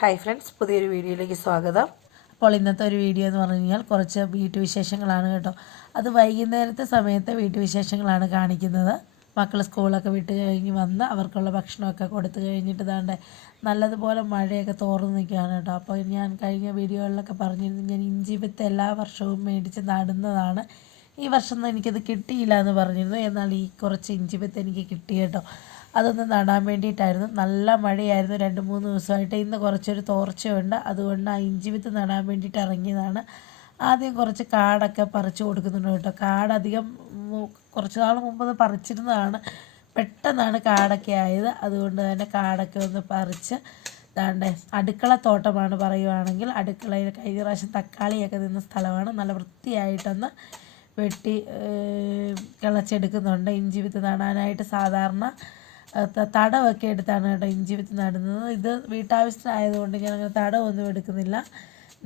Hi friends, പുതിയൊരു വീഡിയോയിലേക്ക് സ്വാഗതം. അപ്പോൾ ഇന്നത്തെ ഒരു വീഡിയോ എന്ന് പറഞ്ഞു കഴിഞ്ഞാൽ കുറച്ച് വീട്ടുവിശേഷങ്ങളാണ് കേട്ടോ. അത് വൈകുന്നേരത്തെ സമയത്തെ വീട്ടുവിശേഷങ്ങളാണ് കാണിക്കുന്നത്. മക്കൾ സ്കൂളൊക്കെ വിട്ട് കഴിഞ്ഞ് വന്ന് അവർക്കുള്ള ഭക്ഷണമൊക്കെ കൊടുത്തു കഴിഞ്ഞിട്ട് ദാണ്ടെ നല്ലതുപോലെ മഴയൊക്കെ തോർന്ന് നിൽക്കുകയാണ് കേട്ടോ. അപ്പോൾ ഞാൻ കഴിഞ്ഞ വീഡിയോകളിലൊക്കെ പറഞ്ഞിരുന്നു, ഞാൻ ഇഞ്ചി വിത്ത് എല്ലാ വർഷവും മേടിച്ച് നടുന്നതാണ്. ഈ വർഷം എനിക്കത് കിട്ടിയില്ല എന്ന് പറഞ്ഞിരുന്നു. എന്നാൽ ഈ കുറച്ച് ഇഞ്ചി വിത്ത് എനിക്ക് കിട്ടി കേട്ടോ. അതൊന്ന് നടാൻ വേണ്ടിയിട്ടായിരുന്നു. നല്ല മഴയായിരുന്നു 2-3 ദിവസമായിട്ട്. ഇന്ന് കുറച്ചൊരു തോർച്ചയുണ്ട്. അതുകൊണ്ട് ആ ഇഞ്ചി വിത്ത് നടാൻ വേണ്ടിയിട്ട് ഇറങ്ങിയതാണ്. ആദ്യം കുറച്ച് കാടൊക്കെ പറിച്ചു കൊടുക്കുന്നുണ്ട് കേട്ടോ. കാടധികം കുറച്ച് നാൾ മുമ്പ് പറിച്ചിരുന്നതാണ്. പെട്ടെന്നാണ് കാടൊക്കെ ആയത്. അതുകൊണ്ട് തന്നെ കാടൊക്കെ ഒന്ന് പറിച്ച് ദാണ്ടെ അടുക്കള തോട്ടമാണ് പറയുവാണെങ്കിൽ. അടുക്കളയിൽ കഴിഞ്ഞ പ്രാവശ്യം തക്കാളിയൊക്കെ നിന്ന സ്ഥലമാണ്. നല്ല വൃത്തിയായിട്ടൊന്ന് വെട്ടി കിളച്ചെടുക്കുന്നുണ്ട്. ഇഞ്ചി വിത്ത് നടാനായിട്ട് സാധാരണ തടമൊക്കെ എടുത്താണ് കേട്ടോ ഇഞ്ചി വിത്ത് നടുന്നത്. ഇത് വീട്ടാവശ്യത്തിനായതുകൊണ്ട് ഞാൻ അങ്ങനെ തടമൊന്നും എടുക്കുന്നില്ല.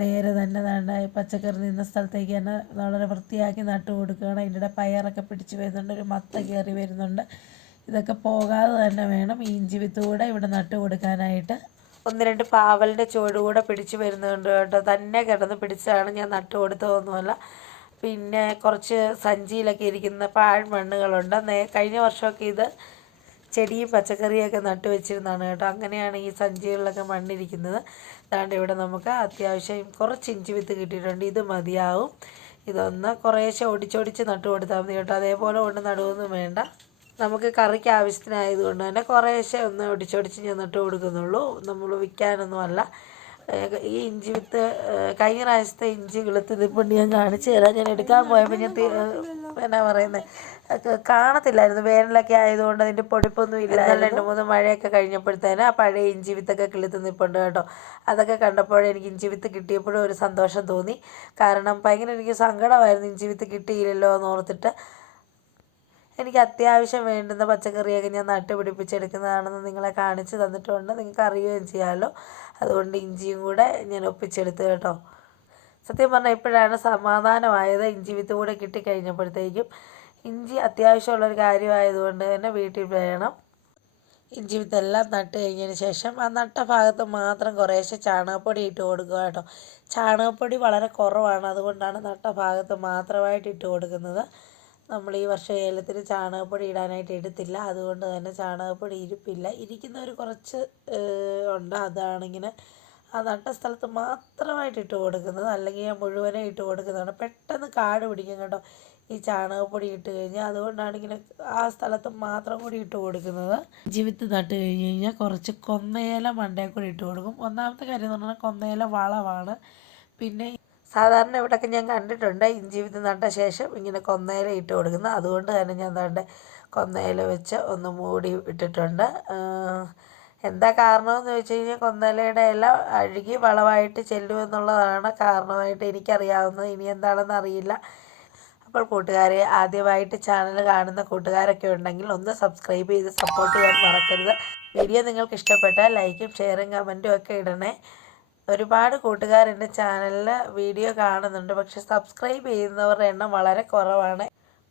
നേരെ തന്നെ പച്ചക്കറി നിന്ന സ്ഥലത്തേക്ക് തന്നെ വളരെ വൃത്തിയാക്കി നട്ടു കൊടുക്കുകയാണ്. അതിൻ്റെ പയറൊക്കെ പിടിച്ച് വരുന്നുണ്ട്, ഒരു മത്ത കയറി വരുന്നുണ്ട്. ഇതൊക്കെ പോകാതെ തന്നെ വേണം ഈ ഇഞ്ചി വിത്ത് കൂടെ ഇവിടെ നട്ടു കൊടുക്കാനായിട്ട്. 1-2 പാവലിൻ്റെ ചുവട് കൂടെ പിടിച്ച് വരുന്നുണ്ട് കേട്ടോ. തന്നെ കിടന്ന് പിടിച്ചാണ്, ഞാൻ നട്ടു കൊടുത്തതൊന്നുമല്ല. പിന്നെ കുറച്ച് സഞ്ചിയിലൊക്കെ ഇരിക്കുന്ന പാഴ്മണ്ണുകളുണ്ട്. കഴിഞ്ഞ വർഷമൊക്കെ ഇത് ചെടിയും പച്ചക്കറിയൊക്കെ നട്ടു വെച്ചിരുന്നതാണ് കേട്ടോ. അങ്ങനെയാണ് ഈ സഞ്ചികളിലൊക്കെ മണ്ണിരിക്കുന്നത്. അതാണ്ട് ഇവിടെ നമുക്ക് അത്യാവശ്യം കുറച്ച് ഇഞ്ചി വിത്ത് കിട്ടിയിട്ടുണ്ട്. ഇത് മതിയാവും. ഇതൊന്ന് കുറേശ്ശെ ഒടിച്ചൊടിച്ച് നട്ടു കൊടുത്താൽ മതി കേട്ടോ. അതേപോലെ കൊണ്ട് നടുവൊന്നും വേണ്ട. നമുക്ക് കറിക്ക് ആവശ്യത്തിനായതുകൊണ്ട് തന്നെ കുറേശ്ശെ ഒന്ന് ഒടിച്ചൊടിച്ച് ഞാൻ നട്ടു കൊടുക്കുന്നുള്ളൂ. നമ്മൾ വിൽക്കാനൊന്നുമല്ല. ഈ ഇഞ്ചി വിത്ത് കഴിഞ്ഞ പ്രാവശ്യത്തെ ഇഞ്ചി കിളുത്ത് ഇതിപ്പോൾ ഞാൻ കാണിച്ചു തരാം. ഞാൻ എടുക്കാൻ പോയപ്പോൾ ഞാൻ എന്നാ പറയുന്നത് കാണത്തില്ലായിരുന്നു. വേനലൊക്കെ ആയതുകൊണ്ട് അതിൻ്റെ പൊടിപ്പൊന്നും ഇല്ല. 2-3 മഴയൊക്കെ കഴിഞ്ഞപ്പോഴത്തേന് ആ പഴയ ഇഞ്ചി വിത്തൊക്കെ കിളുത്ത് നിൽപ്പുണ്ട് കേട്ടോ. അതൊക്കെ കണ്ടപ്പോഴേ എനിക്ക് ഇഞ്ചി വിത്ത് കിട്ടിയപ്പോഴും ഒരു സന്തോഷം തോന്നി. കാരണം ഭയങ്കര എനിക്ക് സങ്കടമായിരുന്നു ഇഞ്ചി വിത്ത് കിട്ടിയില്ലല്ലോ എന്ന് ഓർത്തിട്ട്. എനിക്ക് അത്യാവശ്യം വേണ്ടുന്ന പച്ചക്കറിയൊക്കെ ഞാൻ നട്ടുപിടിപ്പിച്ചെടുക്കുന്നതാണെന്ന് നിങ്ങളെ കാണിച്ച് തന്നിട്ടുണ്ട്. നിങ്ങൾക്ക് അറിയുകയും ചെയ്യാമല്ലോ. അതുകൊണ്ട് ഇഞ്ചിയും കൂടെ ഞാൻ ഒപ്പിച്ചെടുത്ത് കേട്ടോ. സത്യം പറഞ്ഞാൽ ഇപ്പോഴാണ് സമാധാനമായത്. ഇഞ്ചി വിത്ത് കൂടെ കിട്ടിക്കഴിഞ്ഞപ്പോഴത്തേക്കും. ഇഞ്ചി അത്യാവശ്യമുള്ളൊരു കാര്യമായതുകൊണ്ട് തന്നെ വീട്ടിൽ വേണം. ഇഞ്ചി വിത്തെല്ലാം നട്ട് കഴിഞ്ഞതിന് ശേഷം ആ നട്ട ഭാഗത്ത് മാത്രം കുറേശ്ശെ ചാണകപ്പൊടി ഇട്ട് കൊടുക്കുക കേട്ടോ. ചാണകപ്പൊടി വളരെ കുറവാണ്, അതുകൊണ്ടാണ് നട്ട ഭാഗത്ത് മാത്രമായിട്ട് ഇട്ട് കൊടുക്കുന്നത്. നമ്മൾ ഈ വർഷം ഏലത്തിന് ചാണകപ്പൊടി ഇടാനായിട്ട് എടുത്തില്ല. അതുകൊണ്ട് തന്നെ ചാണകപ്പൊടി ഇരിപ്പില്ല. ഇരിക്കുന്നവർ കുറച്ച് ഉണ്ട്. അതാണിങ്ങനെ ആ നട്ട സ്ഥലത്ത് മാത്രമായിട്ട് ഇട്ട് കൊടുക്കുന്നത്. അല്ലെങ്കിൽ ഞാൻ മുഴുവനെ ഇട്ട് കൊടുക്കുന്നതാണ്. പെട്ടെന്ന് കാട് പിടിക്കും കേട്ടോ ഈ ചാണകപ്പൊടി ഇട്ട് കഴിഞ്ഞാൽ. അതുകൊണ്ടാണ് ഇങ്ങനെ ആ സ്ഥലത്ത് മാത്രം കൂടി ഇട്ട് കൊടുക്കുന്നത്. ഇഞ്ചി വിത്ത് നട്ട് കഴിഞ്ഞ് കഴിഞ്ഞാൽ കുറച്ച് കൊന്നയില മണ്ടയിൽ കൂടി ഇട്ട് കൊടുക്കും. ഒന്നാമത്തെ കാര്യം എന്ന് പറഞ്ഞാൽ കൊന്നയില വളമാണ്. പിന്നെ സാധാരണ ഇവിടെയൊക്കെ ഞാൻ കണ്ടിട്ടുണ്ട് ഇഞ്ചി വിത്ത് നട്ട ശേഷം ഇങ്ങനെ കൊന്നയില ഇട്ട് കൊടുക്കുന്നത്. അതുകൊണ്ട് തന്നെ ഞാൻ കൊന്നയില വെച്ച് ഒന്ന് മൂടി ഇട്ടിട്ടുണ്ട്. എന്താ കാരണമെന്ന് ചോദിച്ചു കഴിഞ്ഞാൽ കൊന്നയിലയുടെ ഇല അഴുകി വളമായിട്ട് ചെല്ലുമെന്നുള്ളതാണ് കാരണമായിട്ട് എനിക്കറിയാവുന്നത്. ഇനി എന്താണെന്ന് അറിയില്ല. അപ്പോൾ കൂട്ടുകാരെ, ആദ്യമായിട്ട് ചാനൽ കാണുന്ന കൂട്ടുകാരൊക്കെ ഉണ്ടെങ്കിൽ ഒന്ന് സബ്സ്ക്രൈബ് ചെയ്ത് സപ്പോർട്ട് ചെയ്യാൻ മറക്കരുത്. വീഡിയോ നിങ്ങൾക്ക് ഇഷ്ടപ്പെട്ടാൽ ലൈക്കും ഷെയറും കമൻറ്റും ഒക്കെ ഇടണേ. ഒരുപാട് കൂട്ടുകാർ എൻ്റെ ചാനലിൽ വീഡിയോ കാണുന്നുണ്ട്, പക്ഷെ സബ്സ്ക്രൈബ് ചെയ്യുന്നവരുടെ എണ്ണം വളരെ കുറവാണ്.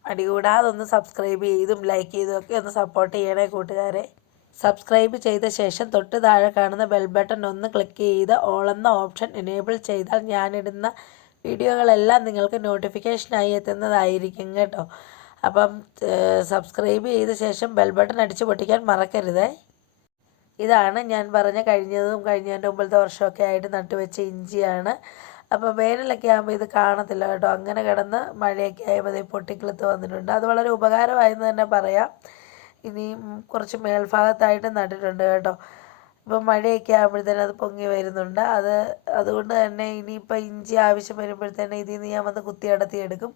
മടികൂടാതെ ഒന്ന് സബ്സ്ക്രൈബ് ചെയ്തും ലൈക്ക് ചെയ്തും ഒക്കെ ഒന്ന് സപ്പോർട്ട് ചെയ്യണേ കൂട്ടുകാരെ. സബ്സ്ക്രൈബ് ചെയ്ത ശേഷം തൊട്ട് താഴെ കാണുന്ന ബെൽ ബട്ടൺ ഒന്ന് ക്ലിക്ക് ചെയ്ത് ഓൾ എന്ന ഓപ്ഷൻ എനേബിൾ ചെയ്താൽ ഞാനിടുന്ന വീഡിയോകളെല്ലാം നിങ്ങൾക്ക് നോട്ടിഫിക്കേഷനായി എത്തുന്നതായിരിക്കും കേട്ടോ. അപ്പം സബ്സ്ക്രൈബ് ചെയ്ത ശേഷം ബെൽ ബട്ടൺ അടിച്ച് പൊട്ടിക്കാൻ മറക്കരുതേ. ഇതാണ് ഞാൻ പറഞ്ഞ കഴിഞ്ഞതിൻ്റെ മുമ്പത്തെ വർഷമൊക്കെ ആയിട്ട് നട്ടുവെച്ച ഇഞ്ചിയാണ്. അപ്പോൾ വേനലൊക്കെ ആകുമ്പോൾ ഇത് കാണത്തില്ല കേട്ടോ. അങ്ങനെ കിടന്ന് മഴയൊക്കെ ആയപ്പോൾ പൊട്ടിക്കിളുത്ത് വന്നിട്ടുണ്ട്. അത് വളരെ ഉപകാരമായെന്ന് തന്നെ പറയാം. ഇനി കുറച്ച് മേൽഭാഗത്തായിട്ട് നട്ടിട്ടുണ്ട് കേട്ടോ. ഇപ്പം മഴയൊക്കെ ആകുമ്പോഴത്തേനും അത് പൊങ്ങി വരുന്നുണ്ട്. അതുകൊണ്ട് തന്നെ ഇനിയിപ്പോൾ ഇഞ്ചി ആവശ്യം വരുമ്പോഴത്തേനും ഇതിൽ നിന്ന് ഞാൻ വന്ന് കുത്തി അടത്തി എടുക്കും.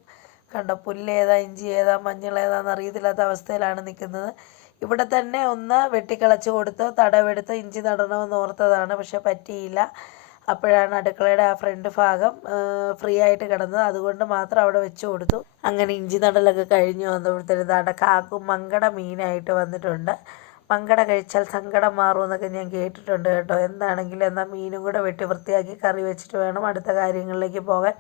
കണ്ടോ, പുല്ലേതാ ഇഞ്ചി ഏതാ മഞ്ഞൾ ഏതാണെന്ന് അറിയത്തില്ലാത്ത അവസ്ഥയിലാണ് നിൽക്കുന്നത്. ഇവിടെ തന്നെ ഒന്ന് വെട്ടിക്കളച്ച് കൊടുത്ത് തടവെടുത്ത് ഇഞ്ചി നടണമെന്ന് ഓർത്തതാണ്, പക്ഷെ പറ്റിയില്ല. അപ്പോഴാണ് അടുക്കളയുടെ ആ ഫ്രണ്ട് ഭാഗം ഫ്രീ ആയിട്ട് കിടന്നത്. അതുകൊണ്ട് മാത്രം അവിടെ വെച്ച് കൊടുത്തു. അങ്ങനെ ഇഞ്ചി നടലൊക്കെ കഴിഞ്ഞ് വന്നപ്പോഴത്തേനും മങ്കട മീനായിട്ട് വന്നിട്ടുണ്ട്. മങ്കട കഴിച്ചാൽ സങ്കടം മാറുമെന്നൊക്കെ ഞാൻ കേട്ടിട്ടുണ്ട് കേട്ടോ. എന്താണെങ്കിലും എന്നാൽ മീനും കൂടെ വെട്ടി വൃത്തിയാക്കി കറി വെച്ചിട്ട് വേണം അടുത്ത കാര്യങ്ങളിലേക്ക് പോകാൻ.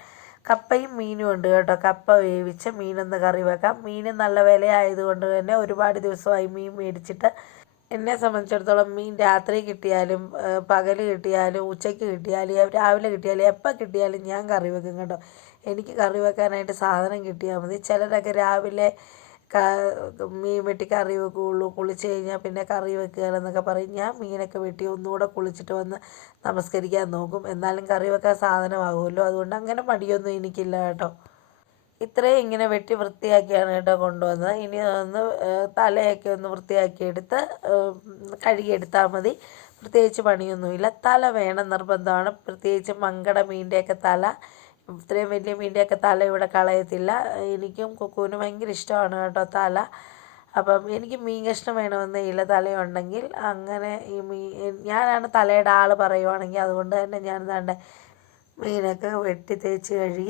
കപ്പയും മീനും ഉണ്ട് കേട്ടോ. കപ്പ വേവിച്ച് മീനൊന്ന് കറി വെക്കാം. മീൻ നല്ല വിലയായതുകൊണ്ട് തന്നെ ഒരുപാട് ദിവസമായി മീൻ മേടിച്ചിട്ട്. എന്നെ സംബന്ധിച്ചിടത്തോളം മീൻ രാത്രി കിട്ടിയാലും പകൽ കിട്ടിയാലും ഉച്ചയ്ക്ക് കിട്ടിയാലും രാവിലെ കിട്ടിയാലും എപ്പോൾ കിട്ടിയാലും ഞാൻ കറി വെക്കും കേട്ടോ. എനിക്ക് കറി വെക്കാനായിട്ട് സാധനം കിട്ടിയാൽ മതി. ചിലരൊക്കെ രാവിലെ ക മീൻ വെട്ടി കറി വെക്കുകയുള്ളൂ, കുളിച്ച് കഴിഞ്ഞാൽ പിന്നെ കറി വെക്കുകയെന്നൊക്കെ പറയും. ഞാൻ മീനൊക്കെ വെട്ടി ഒന്നുകൂടെ കുളിച്ചിട്ട് വന്ന് നമസ്കരിക്കാൻ നോക്കും. എന്നാലും കറി വെക്കാൻ സാധനമാകുമല്ലോ. അതുകൊണ്ട് അങ്ങനെ മടിയൊന്നും എനിക്കില്ല കേട്ടോ. ഇത്രയും ഇങ്ങനെ വെട്ടി വൃത്തിയാക്കിയാണ് കേട്ടോ കൊണ്ടുവന്നത്. ഇനി ഒന്ന് തലയൊക്കെ ഒന്ന് വൃത്തിയാക്കിയെടുത്ത് കഴുകിയെടുത്താൽ മതി. പ്രത്യേകിച്ച് പണിയൊന്നുമില്ല. തല വേണം നിർബന്ധമാണ്. പ്രത്യേകിച്ച് മങ്കട മീൻ്റെയൊക്കെ തല, ഇത്രയും വലിയ മീൻ്റെയൊക്കെ തല ഇവിടെ കളയത്തില്ല. എനിക്കും കുക്കുവിനും ഭയങ്കര ഇഷ്ടമാണ് കേട്ടോ തല. അപ്പം എനിക്ക് മീൻ കഷ്ണം വേണമെന്നേ ഇല്ല തലയുണ്ടെങ്കിൽ. അങ്ങനെ ഞാനാണ് തലയുടെ ആൾ പറയുവാണെങ്കിൽ. അതുകൊണ്ട് തന്നെ ഞാൻ ദാണ്ടെ മീനൊക്കെ വെട്ടി തേച്ച് കഴുകി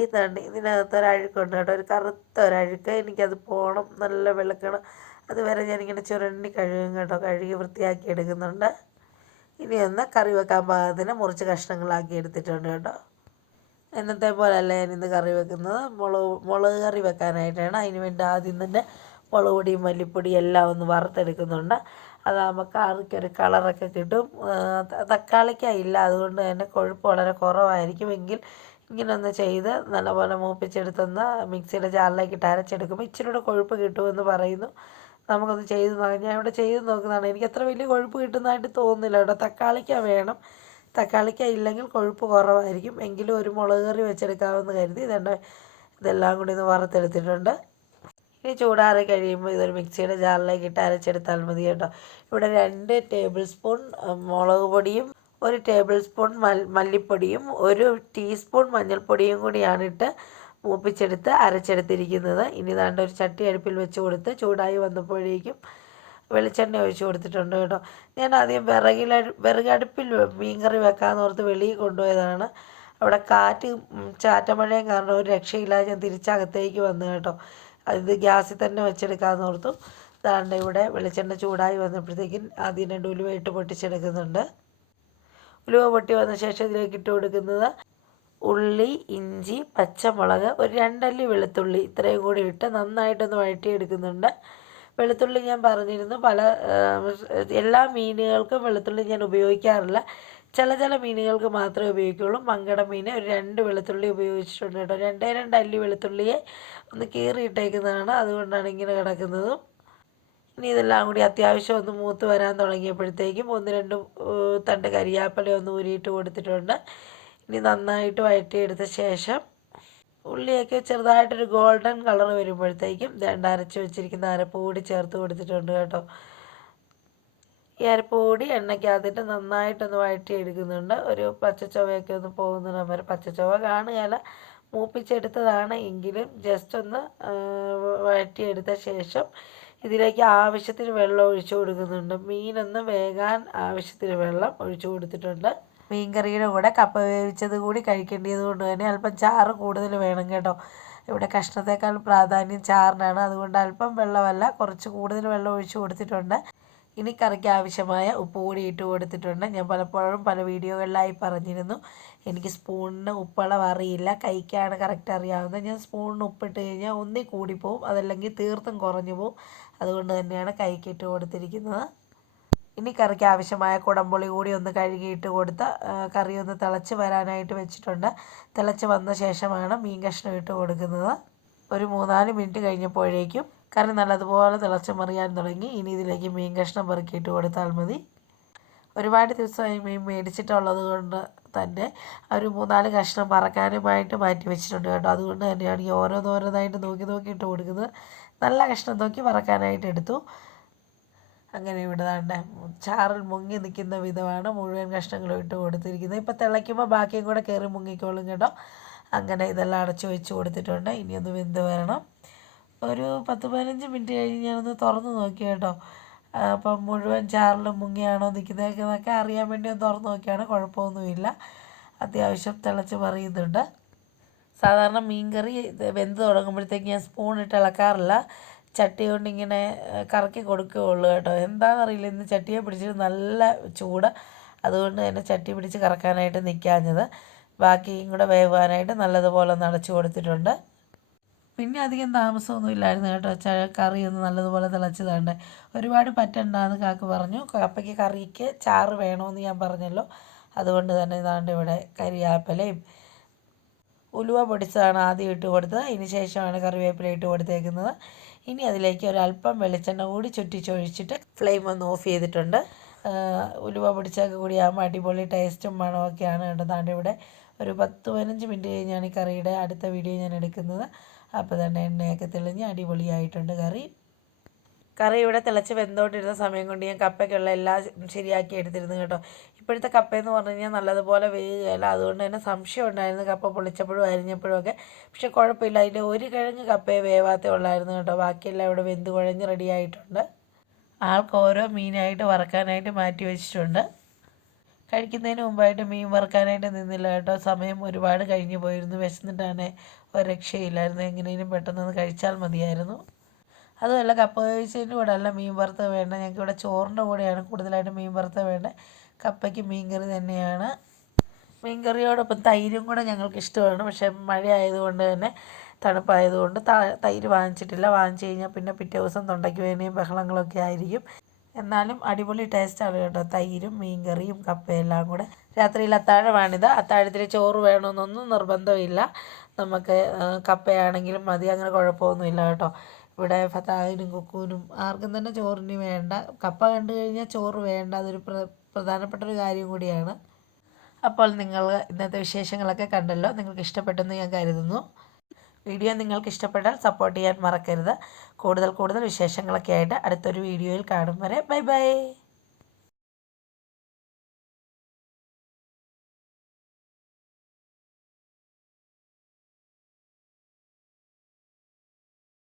ഇതിനകത്തൊരഴുക്കുണ്ട് കേട്ടോ, ഒരു കറുത്ത ഒരഴുക്ക്. എനിക്കത് പോകണം, നല്ല വെളുക്കണം. അതുവരെ ഞാനിങ്ങനെ ചുരണ്ടി കഴുകും കേട്ടോ. കഴുകി വൃത്തിയാക്കി എടുക്കുന്നുണ്ട്. ഇനി ഒന്ന് കറി വെക്കാൻ പാകത്തിന് മുറിച്ച് കഷ്ണങ്ങളാക്കി എടുത്തിട്ടുണ്ട് കേട്ടോ. എന്നത്തെ പോലെയല്ല ഞാനിന്ന് കറി വെക്കുന്നത്. മുളക് കറി വെക്കാനായിട്ടാണ്. അതിന് വേണ്ടി ആദ്യം തന്നെ മുളക് പൊടിയും മല്ലിപ്പൊടിയും എല്ലാം ഒന്ന് വറുത്തെടുക്കുന്നുണ്ട്. അതാകുമ്പോൾ കറിക്കൊരു കളറൊക്കെ കിട്ടും. തക്കാളിക്കായില്ല, അതുകൊണ്ട് തന്നെ കൊഴുപ്പ് വളരെ കുറവായിരിക്കും. എങ്കിൽ ഇങ്ങനൊന്ന് ചെയ്ത് നല്ലപോലെ മൂപ്പിച്ചെടുത്തൊന്ന് മിക്സിയുടെ ജാറിലേക്കിട്ട് അരച്ചെടുക്കുമ്പോൾ ഇച്ചിരി കൂടെ കൊഴുപ്പ് കിട്ടുമെന്ന് പറയുന്നു. നമുക്കൊന്ന് ചെയ്ത് നോക്കാം. ഞാൻ ഇവിടെ ചെയ്ത് നോക്കുന്നതാണ്. എനിക്ക് അത്ര വലിയ കൊഴുപ്പ് കിട്ടുന്നതായിട്ട് തോന്നുന്നില്ല കേട്ടോ. തക്കാളിക്ക വേണം. തക്കാളിക്ക ഇല്ലെങ്കിൽ കൊഴുപ്പ് കുറവായിരിക്കും. എങ്കിലും ഒരു മുളക് കറി വെച്ചെടുക്കാമെന്ന് കരുതി ഇതെല്ലാം കൂടി ഒന്ന് വറുത്തെടുത്തിട്ടുണ്ട്. ഇനി ചൂടാറി കഴിയുമ്പോൾ ഇതൊരു മിക്സിയുടെ ജാറിലേക്ക് ഇട്ട് അരച്ചെടുത്താൽ മതി കേട്ടോ. ഇവിടെ 2 ടേബിൾ സ്പൂൺ മുളക് പൊടിയും 1 ടേബിൾ സ്പൂൺ മല്ലിപ്പൊടിയും 1 ടീസ്പൂൺ മഞ്ഞൾപ്പൊടിയും കൂടിയാണ് ഇട്ട് മൂപ്പിച്ചെടുത്ത് അരച്ചെടുത്തിരിക്കുന്നത്. ഇനി ദാണ്ട് ഒരു ചട്ടി അടുപ്പിൽ വെച്ച് കൊടുത്ത് ചൂടായി വന്നപ്പോഴേക്കും വെളിച്ചെണ്ണ ഒഴിച്ച് കൊടുത്തിട്ടുണ്ട് കേട്ടോ. ഞാൻ ആദ്യം വിറകടുപ്പിൽ മീൻകറി വെക്കാമെന്ന് ഓർത്ത് വെളിയിൽ കൊണ്ടുപോയതാണ്. അവിടെ കാറ്റ് ചാറ്റമഴയും കാരണം ഒരു രക്ഷയില്ലാതെ ഞാൻ തിരിച്ചകത്തേക്ക് വന്നു കേട്ടോ. ഇത് ഗ്യാസിൽ തന്നെ വെച്ചെടുക്കാമെന്ന് ഓർത്തു. അതാണ്ട് ഇവിടെ വെളിച്ചെണ്ണ ചൂടായി വന്നപ്പോഴത്തേക്കും ആദ്യം 2 ഉലുവ ഇട്ട് പൊട്ടിച്ചെടുക്കുന്നുണ്ട്. ഉലുവ പൊട്ടി വന്ന ശേഷം ഇതിലേക്ക് ഇട്ട് കൊടുക്കുന്നത് ഉള്ളി, ഇഞ്ചി, പച്ചമുളക്, ഒരു 2 അല്ലി വെളുത്തുള്ളി, ഇത്രയും കൂടി ഇട്ട് നന്നായിട്ടൊന്ന് വഴറ്റിയെടുക്കുന്നുണ്ട്. വെളുത്തുള്ളി ഞാൻ പറഞ്ഞിരുന്നു, എല്ലാ മീനുകൾക്കും വെളുത്തുള്ളി ഞാൻ ഉപയോഗിക്കാറില്ല. ചില മീനുകൾക്ക് മാത്രമേ ഉപയോഗിക്കുകയുള്ളൂ. മങ്കട മീൻ ഒരു 2 വെളുത്തുള്ളി ഉപയോഗിച്ചിട്ടുണ്ട് കേട്ടോ. 2 അല്ലി വെളുത്തുള്ളിയെ ഒന്ന് കീറിയിട്ടേക്കുന്നതാണ്, അതുകൊണ്ടാണ് ഇങ്ങനെ കിടക്കുന്നതും. ഇനി ഇതെല്ലാം കൂടി അത്യാവശ്യം ഒന്ന് മൂത്ത് വരാൻ തുടങ്ങിയപ്പോഴത്തേക്കും 1-2 തണ്ട് കരിയാപ്പില ഒന്ന് ഊരിയിട്ട് കൊടുത്തിട്ടുണ്ട്. ഇനി നന്നായിട്ട് വഴറ്റിയെടുത്ത ശേഷം ഉള്ളിയൊക്കെ ചെറുതായിട്ടൊരു ഗോൾഡൻ കളർ വരുമ്പോഴത്തേക്കും അരച്ച് വെച്ചിരിക്കുന്ന അരപ്പ് കൂടി ചേർത്ത് കൊടുത്തിട്ടുണ്ട് കേട്ടോ. ഈ അരപ്പ് കൂടി എണ്ണയ്ക്കകത്തിട്ട് നന്നായിട്ടൊന്ന് വഴറ്റിയെടുക്കുന്നുണ്ട്. ഒരു പച്ചച്ചുവയൊക്കെ ഒന്ന് പോകുന്നിടം വരെ. പച്ചച്ചുവ കാണുകയില്ല, മൂപ്പിച്ചെടുത്തതാണ്. എങ്കിലും ജസ്റ്റ് ഒന്ന് വഴറ്റിയെടുത്ത ശേഷം ഇതിലേക്ക് ആവശ്യത്തിന് വെള്ളം ഒഴിച്ചു കൊടുക്കുന്നുണ്ട്. മീനൊന്ന് വേകാൻ ആവശ്യത്തിന് വെള്ളം ഒഴിച്ചു കൊടുത്തിട്ടുണ്ട്. മീൻ കറിയുടെ കൂടെ കപ്പ വേവിച്ചത് കൂടി കഴിക്കേണ്ടത് കൊണ്ട് തന്നെ അല്പം ചാറ് കൂടുതൽ വേണം കേട്ടോ. ഇവിടെ കഷ്ണത്തേക്കാൾ പ്രാധാന്യം ചാറിനാണ്. അതുകൊണ്ട് അല്പം വെള്ളമല്ല, കുറച്ച് കൂടുതൽ വെള്ളം ഒഴിച്ചു കൊടുത്തിട്ടുണ്ട്. ഇനി കറിക്ക് ആവശ്യമായ ഉപ്പ് കൂടി ഇട്ട് കൊടുത്തിട്ടുണ്ട്. ഞാൻ പലപ്പോഴും പല വീഡിയോകളിലായി പറഞ്ഞിരുന്നു, എനിക്ക് സ്പൂണിന് ഉപ്പളവ് അറിയില്ല, കൈക്കാണ് കറക്റ്റ് അറിയാവുന്നത്. ഞാൻ സ്പൂണിന് ഉപ്പിട്ട് കഴിഞ്ഞാൽ ഒന്നി കൂടിപ്പോവും, അതല്ലെങ്കിൽ തീർത്തും കുറഞ്ഞു പോവും. അതുകൊണ്ട് തന്നെയാണ് കൈക്ക് ഇട്ട് കൊടുത്തിരിക്കുന്നത്. ഇനി കറിക്ക് ആവശ്യമായ കുടംപുളി കൂടി ഒന്ന് കഴുകിയിട്ട് കൊടുത്ത് കറി ഒന്ന് തിളച്ച് വരാനായിട്ട് വെച്ചിട്ടുണ്ട്. തിളച്ച് വന്ന ശേഷമാണ് മീൻ കഷ്ണം ഇട്ട് കൊടുക്കുന്നത്. ഒരു 3-4 മിനിറ്റ് കഴിഞ്ഞപ്പോഴേക്കും കറി നല്ലതുപോലെ തിളച്ച് മറിയാൻ തുടങ്ങി. ഇനി ഇതിലേക്ക് മീൻ കഷ്ണം പെറുക്കിയിട്ട് കൊടുത്താൽ മതി. ഒരുപാട് ദിവസമായി മീൻ മേടിച്ചിട്ടുള്ളത് കൊണ്ട് തന്നെ ഒരു 3-4 കഷ്ണം പറക്കാനുമായിട്ട് മാറ്റി വെച്ചിട്ടുണ്ട് കേട്ടോ. അതുകൊണ്ട് തന്നെയാണ് ഈ ഓരോന്നോരോന്നായിട്ട് നോക്കി ഇട്ട് കൊടുക്കുന്നത്. നല്ല കഷ്ണം നോക്കി വറക്കാനായിട്ട് എടുത്തു. അങ്ങനെ ഇവിടെ ദാണ്ടെ ചാറിൽ മുങ്ങി നിൽക്കുന്ന വിധമാണ് മുഴുവൻ കഷ്ണങ്ങളും ഇട്ട് കൊടുത്തിരിക്കുന്നത്. ഇപ്പോൾ തിളയ്ക്കുമ്പോൾ ബാക്കിയും കൂടെ കയറി മുങ്ങിക്കോളും കേട്ടോ. അങ്ങനെ ഇതെല്ലാം അടച്ചു വെച്ച് കൊടുത്തിട്ടുണ്ട്. ഇനിയൊന്ന് വെന്ത് വരണം. ഒരു 10-15 മിനിറ്റ് കഴിഞ്ഞ് ഞാനൊന്ന് തുറന്ന് നോക്കി കേട്ടോ. അപ്പം മുഴുവൻ ചാറിൽ മുങ്ങിയാണോ നിൽക്കുന്നതൊക്കെ അറിയാൻ വേണ്ടി ഒന്ന് തുറന്ന് നോക്കിയാണ്. കുഴപ്പമൊന്നുമില്ല, അത്യാവശ്യം തിളച്ച് മറിയുന്നുണ്ട്. സാധാരണ മീൻ കറി വെന്ത് തുടങ്ങുമ്പോഴത്തേക്ക് ഞാൻ സ്പൂണിട്ട് ഇളക്കാറില്ല, ചട്ടി കൊണ്ട് ഇങ്ങനെ കറക്കി കൊടുക്കുകയുള്ളൂ കേട്ടോ. എന്താണെന്നറിയില്ല, ഇന്ന് ചട്ടിയെ പിടിച്ചിട്ട് നല്ല ചൂട്, അതുകൊണ്ട് തന്നെ ചട്ടി പിടിച്ച് കറക്കാനായിട്ട് നിൽക്കാഞ്ഞത്. ബാക്കിയും കൂടെ വേവാനായിട്ട് നല്ലതുപോലെ ഒന്ന് അടച്ചു കൊടുത്തിട്ടുണ്ട്. പിന്നെ അധികം താമസമൊന്നും ഇല്ലായിരുന്നു കേട്ടോ. കറി ഒന്ന് നല്ലതുപോലെ തിളച്ചതാണ്ട്. ഒരുപാട് പറ്റണ്ടാന്ന് കാക്ക പറഞ്ഞു. കപ്പയ്ക്ക് കറിക്ക് ചാറ് വേണമെന്ന് ഞാൻ പറഞ്ഞല്ലോ. അതുകൊണ്ട് തന്നെ ഇതാണ്ട് ഇവിടെ കരിയാപ്പിലയും ഉലുവ പൊടിച്ചതാണ് ആദ്യം ഇട്ട് കൊടുത്തത്. അതിന് ശേഷമാണ് കറിവേപ്പില ഇട്ട് കൊടുത്തേക്കുന്നത്. ഇനി അതിലേക്ക് ഒരല്പം വെളിച്ചെണ്ണ കൂടി ചുറ്റിച്ചൊഴിച്ചിട്ട് ഫ്ലെയിം ഒന്ന് ഓഫ് ചെയ്തിട്ടുണ്ട്. ഉലുവ പൊടിച്ചൊക്കെ കൂടി ആകുമ്പോൾ അടിപൊളി ടേസ്റ്റും മണമൊക്കെയാണ് കേട്ടോ. ദാണ്ട് ഇവിടെ ഒരു 10-15 മിനിറ്റ് കഴിഞ്ഞാണ് ഈ കറിയുടെ അടുത്ത വീഡിയോ ഞാൻ എടുക്കുന്നത്. അപ്പോൾ തന്നെ എണ്ണയൊക്കെ തെളിഞ്ഞ് അടിപൊളിയായിട്ടുണ്ട് കറി ഇവിടെ തിളച്ച് വെന്തോണ്ടിരുന്ന സമയം കൊണ്ട് ഞാൻ കപ്പയ്ക്കുള്ള എല്ലാം ശരിയാക്കി എടുത്തിരുന്നു കേട്ടോ. ഇപ്പോഴത്തെ കപ്പയെന്ന് പറഞ്ഞു കഴിഞ്ഞാൽ നല്ലതുപോലെ വേകുകയില്ല. അതുകൊണ്ട് തന്നെ സംശയം ഉണ്ടായിരുന്നു കപ്പ പൊളിച്ചപ്പോഴും അരിഞ്ഞപ്പോഴും ഒക്കെ. പക്ഷെ കുഴപ്പമില്ല, അതിൻ്റെ ഒരു കിഴങ്ങ് കപ്പയെ വേവാത്തേ ഉള്ളായിരുന്നു കേട്ടോ. ബാക്കിയെല്ലാം ഇവിടെ വെന്ത് കുഴഞ്ഞ് റെഡിയായിട്ടുണ്ട്. ആൾക്ക് ഓരോ മീനായിട്ട് വറക്കാനായിട്ട് മാറ്റി വെച്ചിട്ടുണ്ട്. കഴിക്കുന്നതിന് മുമ്പായിട്ട് മീൻ വറുക്കാനായിട്ട് നിന്നില്ല കേട്ടോ. സമയം ഒരുപാട് കഴിഞ്ഞു പോയിരുന്നു. വിശന്നിട്ടാണ് ഒരു രക്ഷയില്ലായിരുന്നു. എങ്ങനെയും പെട്ടെന്ന് കഴിച്ചാൽ മതിയായിരുന്നു. അതുമല്ല, കപ്പ വേവിച്ചതിൻ്റെ കൂടെ അല്ല മീൻ വറുത്തത് വേണ്ട. ഞങ്ങൾക്ക് ഇവിടെ ചോറിൻ്റെ കൂടെയാണ് കൂടുതലായിട്ട് മീൻ വറുത്തത് വേണ്ടത്. കപ്പയ്ക്ക് മീൻകറി തന്നെയാണ്. മീൻകറിയോടൊപ്പം തൈരും കൂടെ ഞങ്ങൾക്ക് ഇഷ്ടമാണ്. പക്ഷേ മഴ ആയതുകൊണ്ട് തന്നെ തണുപ്പായതുകൊണ്ട് തൈര് വാങ്ങിച്ചിട്ടില്ല. വാങ്ങിച്ചു കഴിഞ്ഞാൽ പിന്നെ പിറ്റേ ദിവസം തൊണ്ടയ്ക്ക് വേദനയും ബഹളങ്ങളൊക്കെ ആയിരിക്കും. എന്നാലും അടിപൊളി ടേസ്റ്റാണ് കേട്ടോ. തൈരും മീൻകറിയും കപ്പയെല്ലാം കൂടെ. രാത്രിയിൽ അത്താഴമാണിത്. അത്താഴത്തിൽ ചോറ് വേണമെന്നൊന്നും നിർബന്ധമില്ല. നമുക്ക് കപ്പയാണെങ്കിലും മതി, അങ്ങനെ കുഴപ്പമൊന്നുമില്ല കേട്ടോ. ഇവിടെ ഫത്താഹിനും കുക്കൂനും ആർക്കും തന്നെ ചോറിന് വേണ്ട. കപ്പ കണ്ടു കഴിഞ്ഞാൽ ചോറ് വേണ്ട. അതൊരു പ്രധാനപ്പെട്ടൊരു കാര്യം കൂടിയാണ്. അപ്പോൾ നിങ്ങൾ ഇന്നത്തെ വിശേഷങ്ങളൊക്കെ കണ്ടല്ലോ. നിങ്ങൾക്ക് ഇഷ്ടപ്പെട്ടെന്ന് ഞാൻ കരുതുന്നു. വീഡിയോ നിങ്ങൾക്ക് ഇഷ്ടപ്പെട്ടാൽ സപ്പോർട്ട് ചെയ്യാൻ മറക്കരുത്. കൂടുതൽ വിശേഷങ്ങളൊക്കെ ആയിട്ട് അടുത്തൊരു വീഡിയോയിൽ കാണും വരെ ബൈ ബൈ.